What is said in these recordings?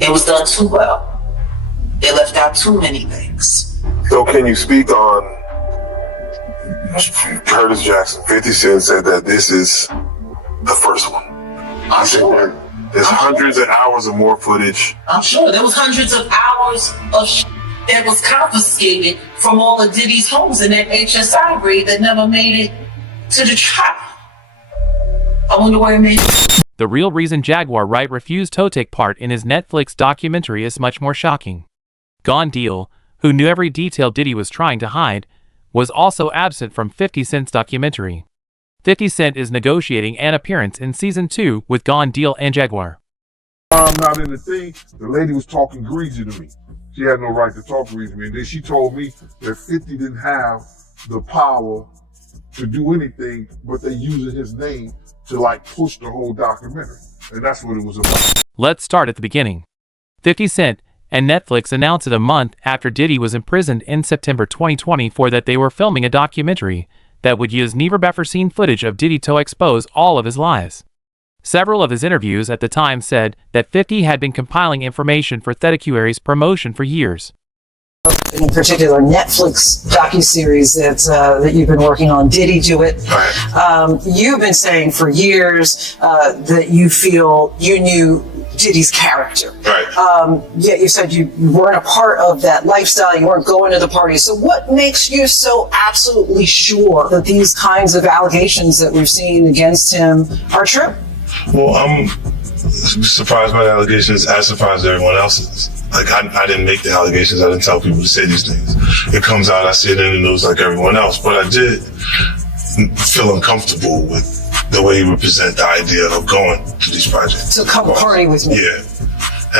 It was done too well. They left out too many things. So can you speak on Curtis Jackson? 50 Cent said that this is the first one. I'm sure. There's hundreds of hours of more footage. I'm sure there was hundreds of hours of that was confiscated from all of Diddy's homes in that HSI raid that never made it to the trial. I wonder where it made it. The real reason Jaguar Wright refused to take part in his Netflix documentary is much more shocking. Gone Deal, who knew every detail Diddy was trying to hide, was also absent from 50 Cent's documentary. 50 Cent is negotiating an appearance in Season 2 with Gone Deal and Jaguar. I'm not in the thing. The lady was talking greasy to me. She had no right to talk greasy to me. And then she told me that 50 didn't have the power to do anything, but they using his name to like push the whole documentary. And that's what it was about. Let's start at the beginning. 50 Cent and Netflix announced it a month after Diddy was imprisoned in September 2024 that they were filming a documentary that would use never-before-seen footage of Diddy to expose all of his lies. Several of his interviews at the time said that 50 had been compiling information for Thetacuary's promotion for years. In particular, Netflix docuseries that you've been working on, Diddy do it. You've been saying for years that you feel you knew Diddy's character. Right. Yet you said you weren't a part of that lifestyle, you weren't going to the parties. So what makes you so absolutely sure that these kinds of allegations that we've seen against him are true? Well, I'm surprised by the allegations, as surprised as everyone else is. Like, I didn't make the allegations, I didn't tell people to say these things. It comes out, I see it in the news like everyone else, but I did feel uncomfortable with the way he would present the idea of going to these projects. So come party with me. Yeah.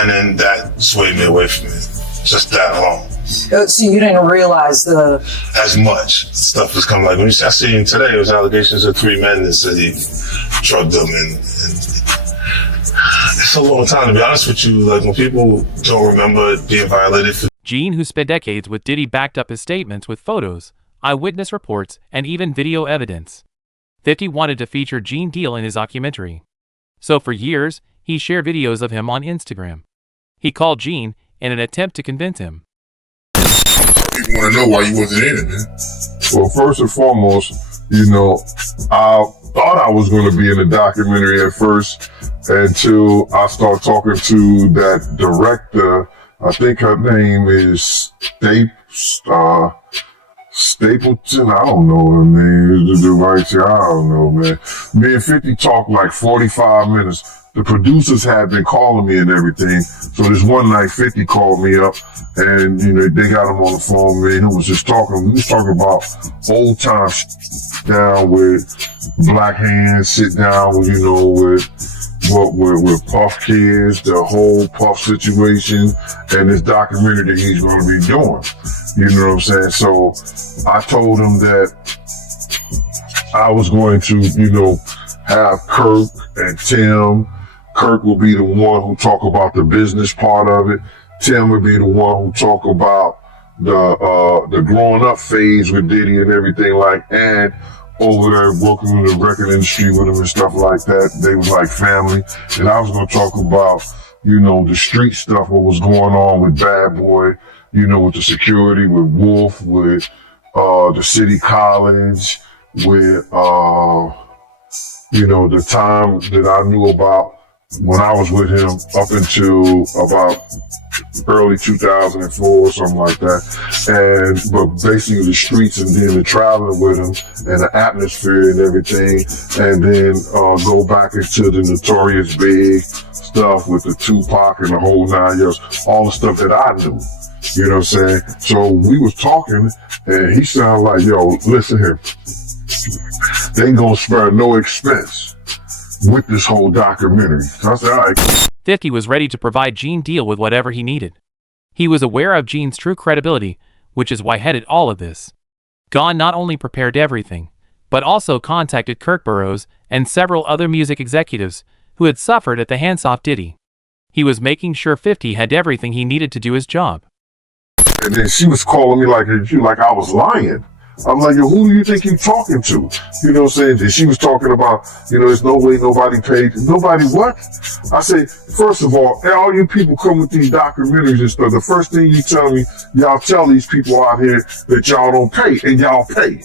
And then that swayed me away from it. Just that alone. So you didn't realize as much stuff was coming. Like when I see him today, it was allegations of 3 men that said he drugged them, and it's a long time, to be honest with you. Like when people don't remember it being violated. Gene, who spent decades with Diddy, backed up his statements with photos, eyewitness reports, and even video evidence. 50 wanted to feature Gene Deal in his documentary. So for years, he shared videos of him on Instagram. He called Gene in an attempt to convince him. People want to know why you wasn't in it, man. Well, first and foremost, I thought I was going to be in the documentary at first until I started talking to that director. I think her name is Stapleton. I don't know her name. The director, I don't know, man. Me and 50 talked like 45 minutes. The producers had been calling me and everything. So this one night, 50 called me up and, they got him on the phone, man. He was just talking. We was talking about old time down with Black Hands, sit down with, with Puff Kids, the whole Puff situation, and this documentary that he's going to be doing. You know what I'm saying? So I told him that I was going to, have Kirk and Tim. Kirk will be the one who talk about the business part of it. Tim will be the one who talk about the growing up phase with Diddy and everything and over there working in the record industry with him and stuff like that. They was like family. And I was going to talk about, the street stuff, what was going on with Bad Boy, with the security, with Wolf, with the City College, with, the time that I knew about when I was with him up until about early 2004 or something like that. But basically the streets and then the traveling with him and the atmosphere and everything. And then go back into the Notorious Big stuff with the Tupac and the whole 9 years, all the stuff that I knew. You know what I'm saying? So we was talking and he sounded like, yo, listen here. They ain't gonna spare no expense with this whole documentary. So I said, all right. 50 was ready to provide Gene Deal with whatever he needed. He was aware of Gene's true credibility, which is why headed all of this. Gone not only prepared everything, but also contacted Kirk Burroughs and several other music executives who had suffered at the hands of Diddy. He was making sure 50 had everything he needed to do his job. And then she was calling me like I was lying. I'm like, yo, who do you think you talking to? You know what I'm saying? And she was talking about, there's no way nobody paid. Nobody what? I said, first of all you people come with these documentaries and stuff, the first thing you tell me, y'all tell these people out here that y'all don't pay, and y'all pay.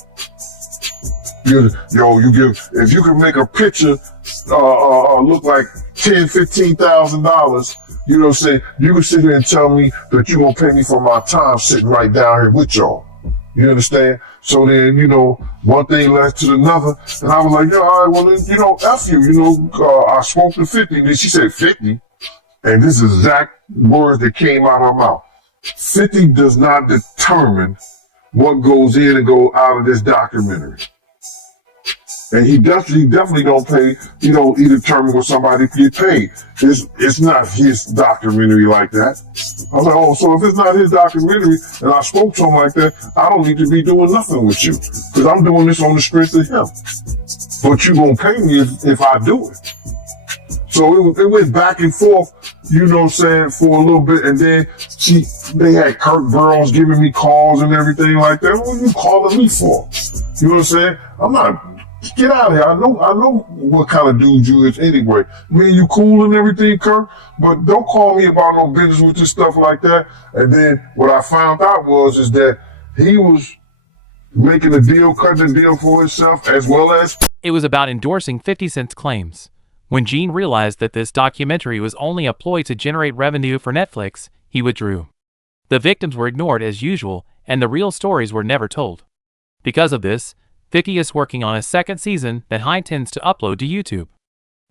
If you can make a picture look like $10,000-$15,000, you know what I'm saying? You can sit here and tell me that you gonna pay me for my time sitting right down here with y'all. You understand? So then, one thing led to another, and I was like, all right, well then, F you, I spoke to 50, then she said 50, and this is exact words that came out of her mouth. 50 does not determine what goes in and go out of this documentary. And he definitely don't pay, he determine what somebody get paid. It's not his documentary like that. I was like, oh, so if it's not his documentary and I spoke to him like that, I don't need to be doing nothing with you. Because I'm doing this on the strength of him. But you gonna pay me if I do it. So it went back and forth, for a little bit, and then they had Kirk Burrows giving me calls and everything like that. What are you calling me for? You know what I'm saying? I'm not. Get out of here. I know what kind of dude you is anyway. Me and you cool and everything, Kirk, but don't call me about no business with this stuff like that. And then what I found out is that he was making a deal, cutting a deal for himself as well as... It was about endorsing 50 Cent's claims. When Gene realized that this documentary was only a ploy to generate revenue for Netflix, he withdrew. The victims were ignored as usual, and the real stories were never told. Because of this, 50 is working on a second season that he intends to upload to YouTube.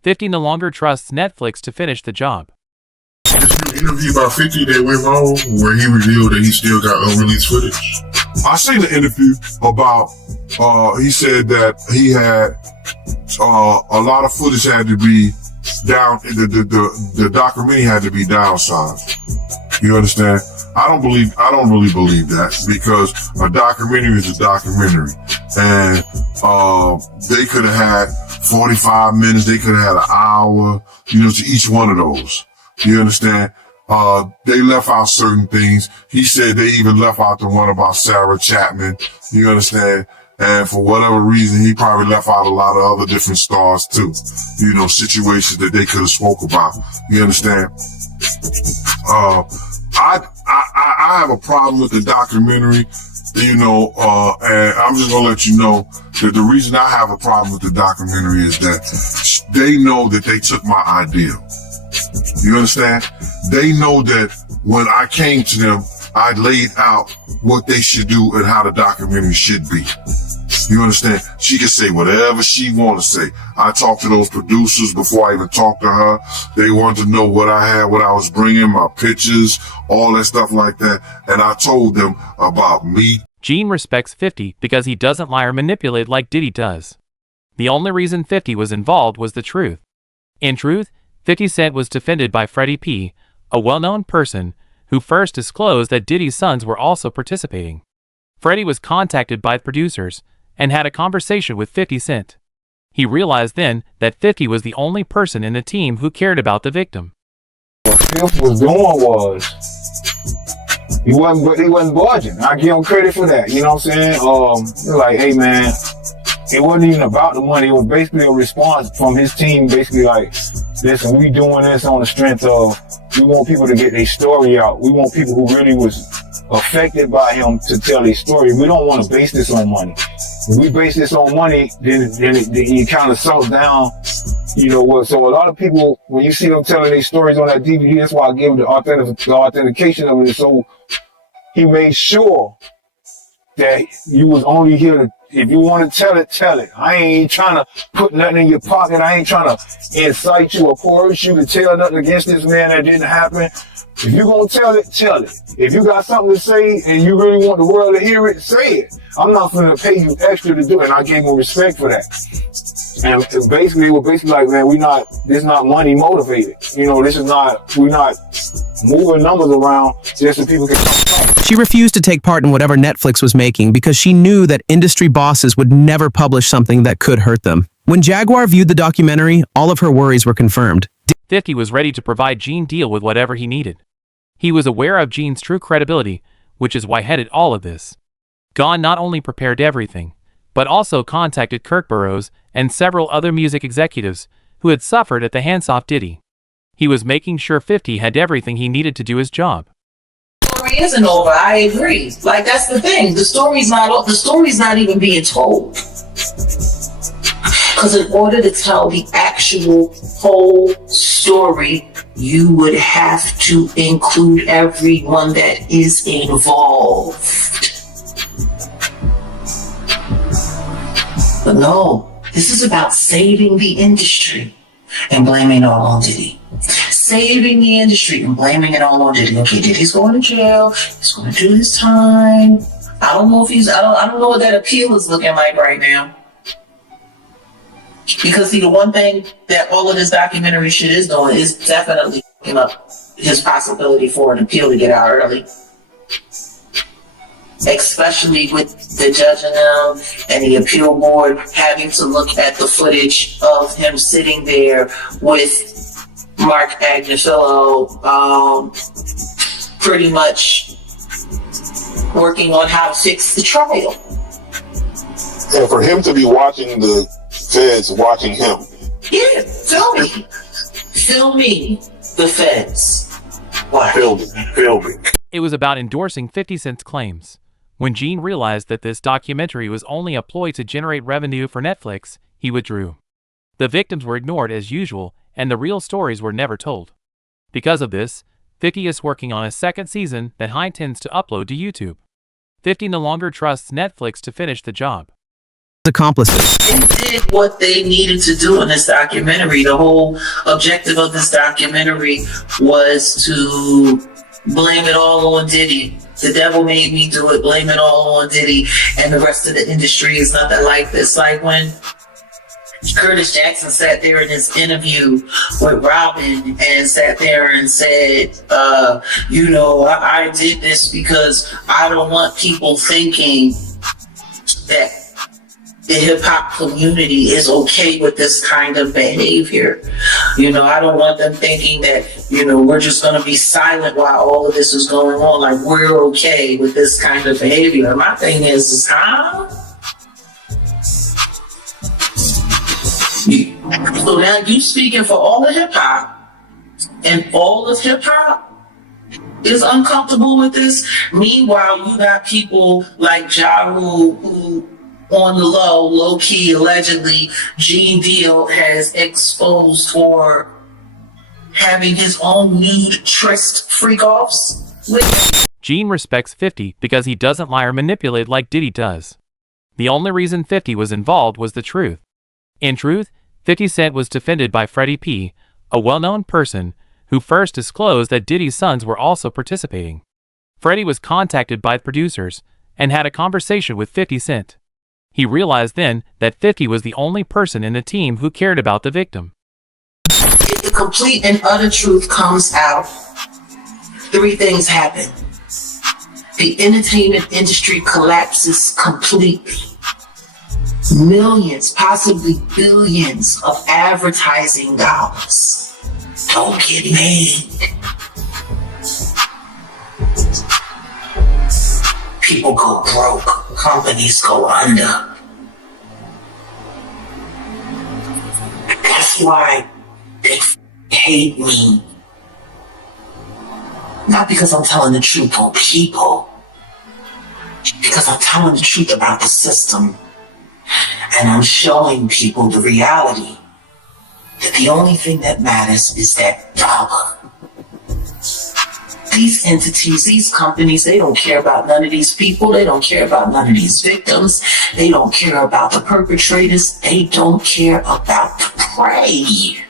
50 no longer trusts Netflix to finish the job. Did you interview about 50 that went wrong, where he revealed that he still got unreleased footage? I seen the interview about, he said that he had, a lot of footage had to be down, the documentary had to be downsized. You understand? I don't really believe that, because a documentary is a documentary, and they could have had 45 minutes, they could have had an hour, to each one of those. You understand? They left out certain things. He said they even left out the one about Sarah Chapman. You understand? And for whatever reason, he probably left out a lot of other different stars too. Situations that they could have spoke about. You understand? I have a problem with the documentary, and I'm just gonna let you know that the reason I have a problem with the documentary is that they know that they took my idea. You understand? They know that when I came to them, I laid out what they should do and how the documentary should be. You understand? She can say whatever she want to say. I talked to those producers before I even talked to her. They wanted to know what I had, what I was bringing, my pictures, all that stuff like that. And I told them about me. Gene respects 50 because he doesn't lie or manipulate like Diddy does. The only reason 50 was involved was the truth. In truth, 50 Cent was defended by Freddie P., a well-known person who first disclosed that Diddy's sons were also participating. Freddie was contacted by the producers and had a conversation with 50 Cent. He realized then that 50 was the only person in the team who cared about the victim. What Fifth was doing was, he wasn't budging. I give him credit for that, you know what I'm saying? Like, hey man, it wasn't even about the money. It was basically a response from his team, basically like, listen, we doing this on the strength of, we want people to get their story out. We want people who really was affected by him to tell their story. We don't want to base this on money. If we base this on money, then you kind of salt down, what. So a lot of people, when you see them telling their stories on that DVD, that's why I give the authentication of it. So he made sure that you was only here to, if you want to tell it, tell it. I ain't trying to put nothing in your pocket. I ain't trying to incite you or coerce you to tell nothing against this man that didn't happen. If you're going to tell it, tell it. If you got something to say and you really want the world to hear it, say it. I'm not going to pay you extra to do it. And I gave him respect for that. And basically, it was basically like, man, this is not money motivated. We're not moving numbers around just so people can come. She refused to take part in whatever Netflix was making because she knew that industry bosses would never publish something that could hurt them. When Jaguar viewed the documentary, all of her worries were confirmed. 50 was ready to provide Gene deal with whatever he needed. He was aware of Gene's true credibility, which is why he headed all of this. Gone not only prepared everything, but also contacted Kirk Burroughs and several other music executives who had suffered at the hands of Diddy. He was making sure 50 had everything he needed to do his job. The story isn't over. I agree. Like, that's the thing. The story's not even being told. Because in order to tell the actual whole story, you would have to include everyone that is involved. But no, this is about saving the industry and blaming it all on Diddy. Saving the industry and blaming it all on Diddy. Okay, Diddy's going to jail. He's going to do his time. I don't know what that appeal is looking like right now. Because see, the one thing that all of this documentary shit is doing is definitely fucking up his possibility for an appeal to get out early. Especially with the judge and them and the appeal board having to look at the footage of him sitting there with Mark Agnifilo, pretty much working on how to fix the trial. And for him to be watching the feds watching him. Yeah, filming the feds. Wow. Filming. It was about endorsing 50 Cent's claims. When Gene realized that this documentary was only a ploy to generate revenue for Netflix, he withdrew. The victims were ignored as usual, and the real stories were never told. Because of this, 50 is working on a second season that he intends to upload to YouTube. 50 no longer trusts Netflix to finish the job. Accomplices. They did what they needed to do in this documentary. The whole objective of this documentary was to blame it all on Diddy. The devil made me do it. Blame it all on Diddy, and the rest of the industry is nothing like this. Like when Curtis Jackson sat there in his interview with Robin and sat there and said, I did this because I don't want people thinking that the hip-hop community is okay with this kind of behavior. I don't want them thinking that, we're just going to be silent while all of this is going on. Like, we're okay with this kind of behavior. My thing is huh? So now you speaking for all of hip-hop, and all of hip-hop is uncomfortable with this. Meanwhile, you got people like Ja Rule who, on the low-key, allegedly, Gene Deal has exposed for having his own nude tryst freak-offs with. Gene respects 50 because he doesn't lie or manipulate like Diddy does. The only reason 50 was involved was the truth. In truth, 50 Cent was defended by Freddie P., a well-known person who first disclosed that Diddy's sons were also participating. Freddie was contacted by the producers and had a conversation with 50 Cent. He realized then that 50 was the only person in the team who cared about the victim. If the complete and utter truth comes out, three things happen. The entertainment industry collapses completely. Millions, possibly billions of advertising dollars don't get made. People go broke. Companies go under. That's why they hate me. Not because I'm telling the truth on people. Because I'm telling the truth about the system. And I'm showing people the reality that the only thing that matters is that dollar. These entities, these companies, they don't care about none of these people. They don't care about none of these victims. They don't care about the perpetrators. They don't care about the prey.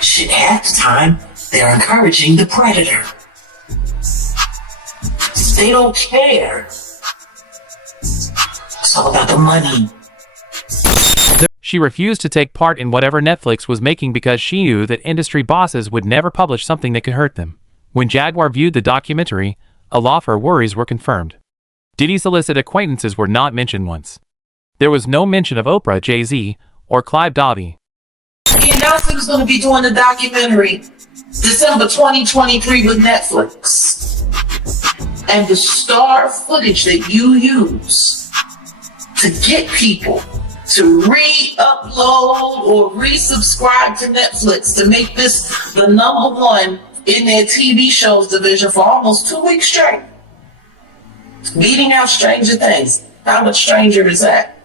Shit, half the time, they're encouraging the predator. They don't care. It's all about the money. She refused to take part in whatever Netflix was making because she knew that industry bosses would never publish something that could hurt them. When Jaguar viewed the documentary, a lot of her worries were confirmed. Diddy's illicit acquaintances were not mentioned once. There was no mention of Oprah, Jay-Z, or Clive Davi. He announced he was going to be doing the documentary December 2023 with Netflix. And the star footage that you use to get people to re-upload or resubscribe to Netflix to make this the number one in their TV shows division for almost 2 weeks straight. Beating out Stranger Things. How much stranger is that?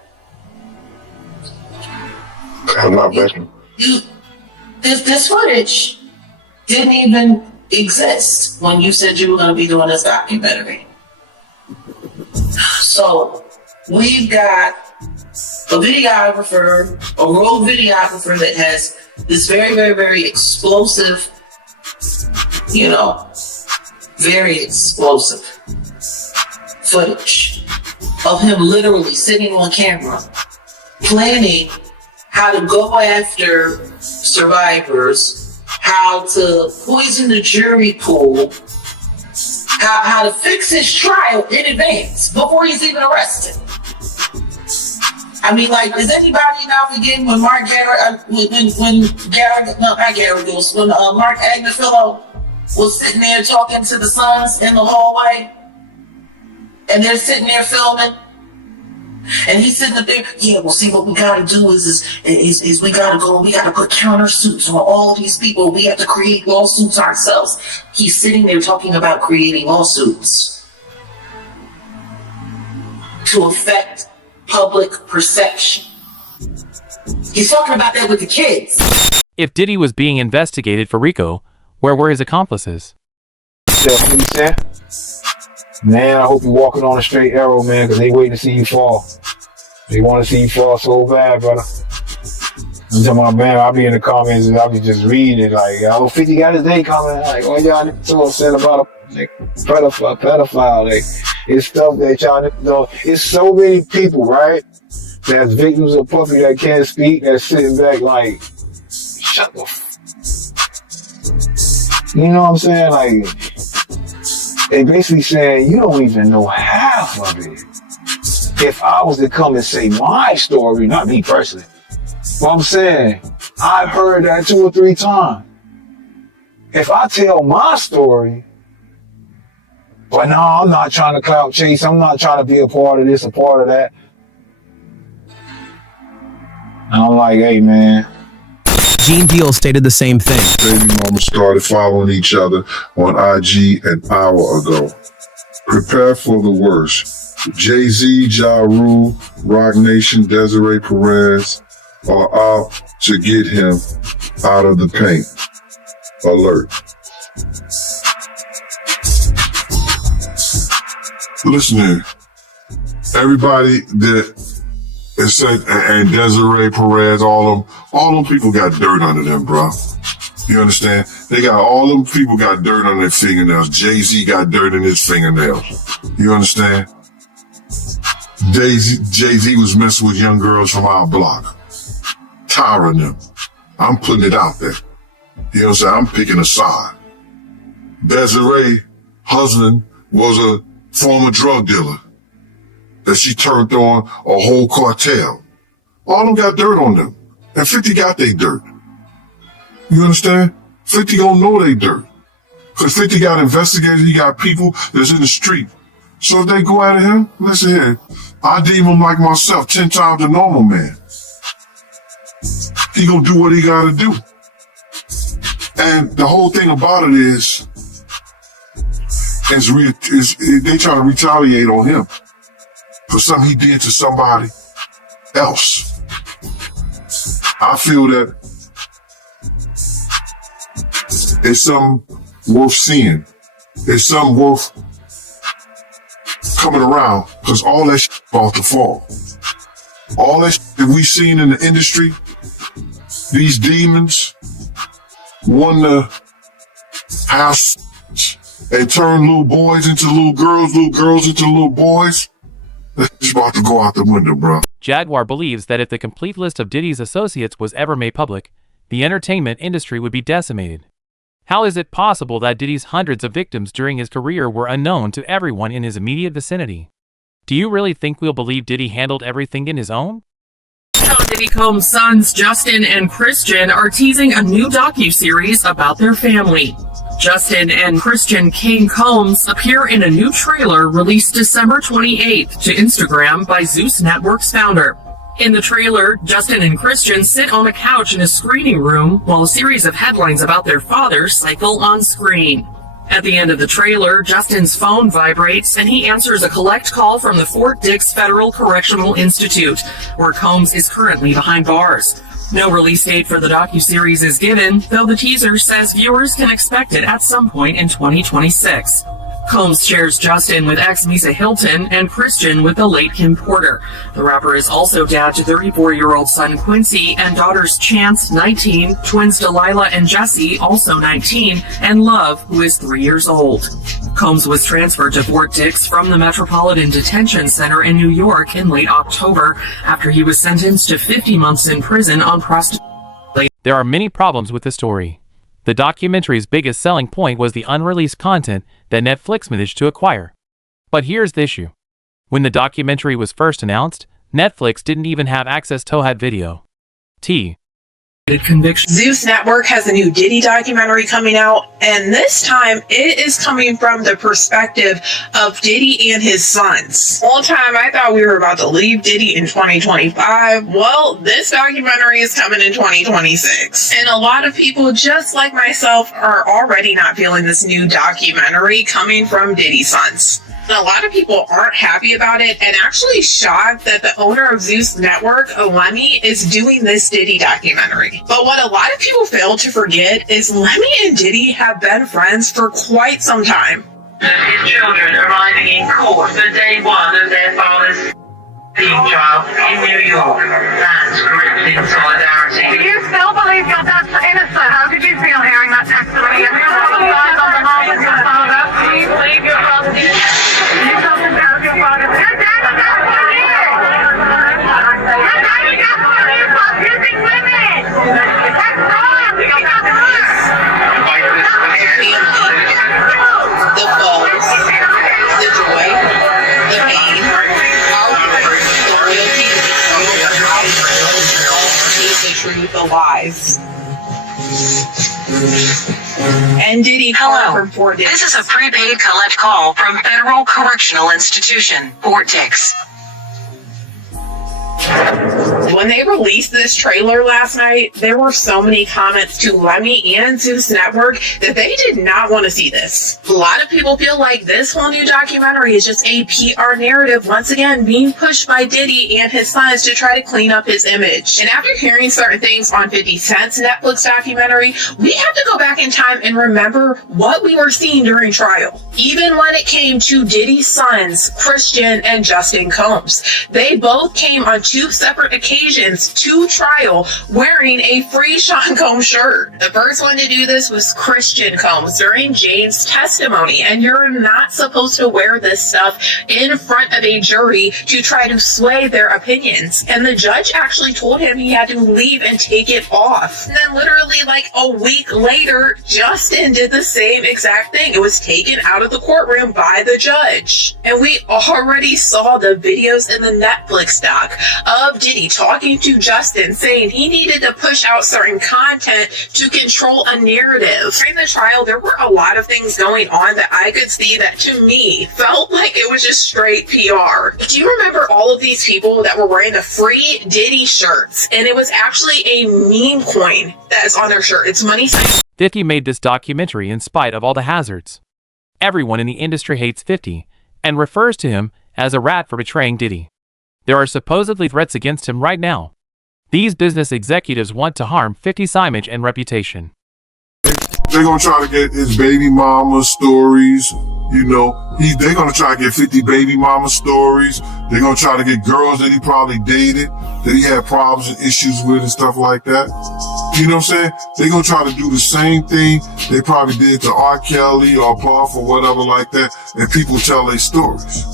I'm not betting. This footage didn't even exist when you said you were going to be doing this documentary. So we've got a videographer, a rogue videographer that has this very, very, very explosive, very explosive footage of him literally sitting on camera, planning how to go after survivors, how to poison the jury pool, how to fix his trial in advance before he's even arrested. I mean, like, is anybody now forgetting when Mark Agnifilo was sitting there talking to the sons in the hallway, and they're sitting there filming, and he's sitting up there, yeah, well, see, what we gotta do is we gotta go and we gotta put countersuits on all of these people. We have to create lawsuits ourselves. He's sitting there talking about creating lawsuits to affect public perception. He's talking about that with the kids. If Diddy was being investigated for RICO, where were his accomplices? What you said? Man, I hope you're walking on a straight arrow, man, because they waiting to see you fall. They want to see you fall so bad, brother. I'm talking about, man, I'll be in the comments and I'll be just reading it like, oh, 50 got his day coming. Like, oh, y'all so upset about a pedophile. Like, it's stuff that y'all know. It's so many people, right, that's victims of puppy that can't speak, that's sitting back like, shut the You know what I'm saying? Like, they basically saying, you don't even know half of it. If I was to come and say my story, not me personally, but I'm saying, I've heard that 2 or 3 times. If I tell my story, but no, I'm not trying to clout chase, I'm not trying to be a part of this, a part of that. And I'm like, hey, man. Gene Deal stated the same thing. Baby mama started following each other on IG an hour ago. Prepare for the worst. Jay-Z, Ja Rule, Rock Nation, Desiree Perez are out to get him out of the paint. Alert. Listen here. Everybody that is said, and Desiree Perez, all them people got dirt under them, bro. You understand? All them people got dirt on their fingernails. Jay-Z got dirt in his fingernails. You understand? Jay-Z was messing with young girls from our block. Tiring them. I'm putting it out there. You know what I'm saying? I'm picking a side. Desiree, husband, was a former drug dealer that she turned on a whole cartel. All of them got dirt on them. And 50 got they dirt. You understand? 50 don't know they dirt. Because 50 got investigators, he got people that's in the street. So if they go at him, listen here, I deem him like myself, 10 times the normal man. He gonna do what he gotta do. And the whole thing about it is they try to retaliate on him for something he did to somebody else. I feel that it's something worth seeing. It's something worth coming around, because all that shit about to fall. All that shit that we seen in the industry, these demons want to have and turn little boys into little girls into little boys. It's about to go out the window, bro. Jaguar believes that if the complete list of Diddy's associates was ever made public, the entertainment industry would be decimated. How is it possible that Diddy's hundreds of victims during his career were unknown to everyone in his immediate vicinity? Do you really think we'll believe Diddy handled everything in his own? Diddy Combs' sons Justin and Christian are teasing a new docuseries about their family. Justin and Christian Kane Combs appear in a new trailer released December 28th to Instagram by Zeus Network's founder. In the trailer, Justin and Christian sit on a couch in a screening room while a series of headlines about their father cycle on screen. At the end of the trailer, Justin's phone vibrates and he answers a collect call from the Fort Dix Federal Correctional Institute, where Combs is currently behind bars. No release date for the docuseries is given, though the teaser says viewers can expect it at some point in 2026. Combs shares Justin with ex-Misa Hilton and Christian with the late Kim Porter. The rapper is also dad to 34-year-old son Quincy and daughters Chance, 19, twins Delilah and Jesse, also 19, and Love, who is 3 years old. Combs was transferred to Fort Dix from the Metropolitan Detention Center in New York in late October after he was sentenced to 50 months in prison on prostitution. There are many problems with the story. The documentary's biggest selling point was the unreleased content that Netflix managed to acquire. But here's the issue. When the documentary was first announced, Netflix didn't even have access to that video. Conviction. Zeus Network has a new Diddy documentary coming out, and this time it is coming from the perspective of Diddy and his sons. All time I thought we were about to leave Diddy in 2025. Well, this documentary is coming in 2026. And a lot of people, just like myself, are already not feeling this new documentary coming from Diddy's sons. And a lot of people aren't happy about it and actually shocked that the owner of Zeus Network, Lemmy, is doing this Diddy documentary. But what a lot of people fail to forget is Lemmy and Diddy have been friends for quite some time. His children arriving in court for day one of their father's trial in New York. That's gripping solidarity. Do you still believe your dad's innocent? How did you feel hearing that testimony? Have you apologized on behalf of your father? Do you believe your father's innocent? You told him that your father's innocent. Your dad is not for you! Your dad is not for you for abusing women! That's wrong! You got that wrong! The foes, the joy, the pain, our praise, the loyalty, the truth, the lies. And Diddy from Fort Dix. This is a prepaid collect call from Federal Correctional Institution, Fort Dix. When they released this trailer last night, there were so many comments to Lemmy and Zeus Network that they did not want to see this. A lot of people feel like this whole new documentary is just a PR narrative, once again being pushed by Diddy and his sons to try to clean up his image. And after hearing certain things on 50 Cent's Netflix documentary, we have to go back in time and remember what we were seeing during trial. Even when it came to Diddy's sons, Christian and Justin Combs, they both came on two separate occasions to trial wearing a Free Sean Combs shirt. The first one to do this was Christian Combs during Jane's testimony, and you're not supposed to wear this stuff in front of a jury to try to sway their opinions. And the judge actually told him he had to leave and take it off. And then literally like a week later, Justin did the same exact thing. It was taken out of the courtroom by the judge. And we already saw the videos in the Netflix doc of Diddy talking to Justin, saying he needed to push out certain content to control a narrative. During the trial, there were a lot of things going on that I could see that, to me, felt like it was just straight PR. Do you remember all of these people that were wearing the Free Diddy shirts? And it was actually a meme coin that is on their shirt. It's money sign. 50 made this documentary in spite of all the hazards. Everyone in the industry hates 50 and refers to him as a rat for betraying Diddy. There are supposedly threats against him right now. These business executives want to harm 50's image and reputation. They're gonna try to get his baby mama stories, you know. They're gonna try to get 50 baby mama stories. They're gonna try to get girls that he probably dated, that he had problems and issues with and stuff like that. You know what I'm saying? They're gonna try to do the same thing they probably did to R. Kelly or Puff or whatever like that, and people tell their stories.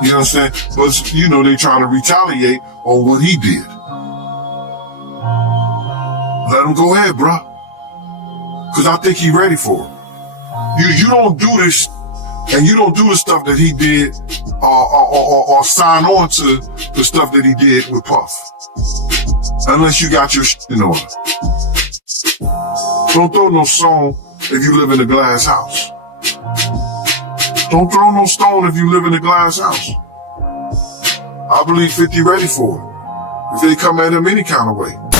You know what I'm saying? But, you know, they trying to retaliate on what he did. Let him go ahead, bruh. Because I think he's ready for it. You don't do this, and you don't do the stuff that he did or sign on to the stuff that he did with Puff. Unless you got your shit in order. Don't throw no song if you live in a glass house. Don't throw no stone if you live in a glass house. I believe 50 ready for it. If they come at him any kind of way.